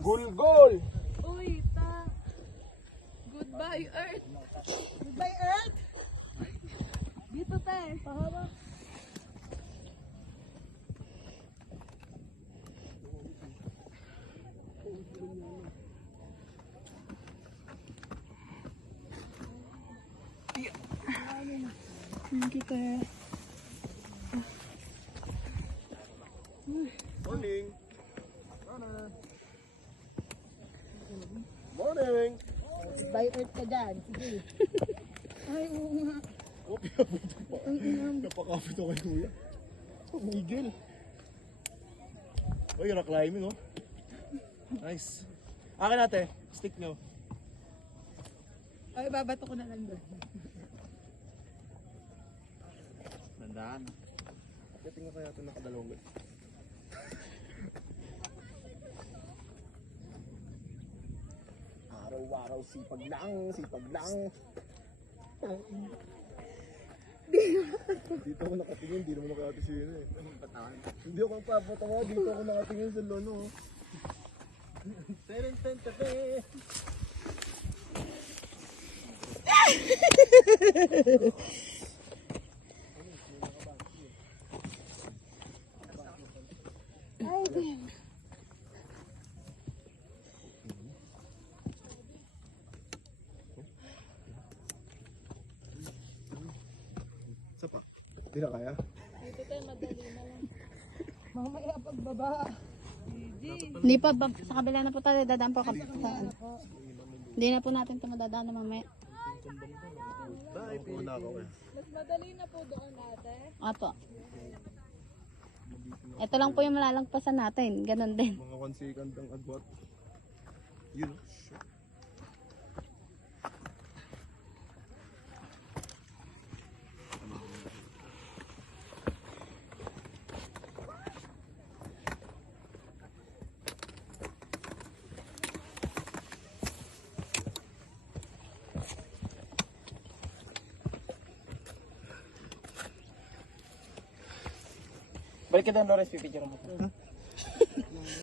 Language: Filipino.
Gulgol! Uy, ta. Goodbye, Earth. Goodbye, Earth! Dito, te. Pahawa. Thank you, te. Morning! Morning! Goodbye, Earth ka dyan. Sige. Ay, oo nga. Napakapit ako kay kuya. Miguel. Uy, rock climbing oh. Nice. Akin natin, stick nyo. Ay, babato ko na lang doon. Nandaan. Kaya tingnan kaya ito nakadalawang gal. Araw-araw sipag lang, sipag lang. Dito ako nakatingin, di naman nakati si Ino eh. Hindi ako magpapatawa, dito ako nakatingin sa lono. Teren-ten-tepe! Ay, din. Isa pa? Hindi na kaya? Dito, te. Madali na lang. Mamaya pagbaba. Hindi pa, sa kabila na po tayo, dadaan po kami. Hindi na po natin ito madadaan na mamaya. Bye, Pina. Mas madali na po doon, ate. Apo. Ito lang po yung malalagpasan natin, ganun din. Mga 1 second ang agwat. Yun. Balik ka doon, Lawrence, pipicture mo.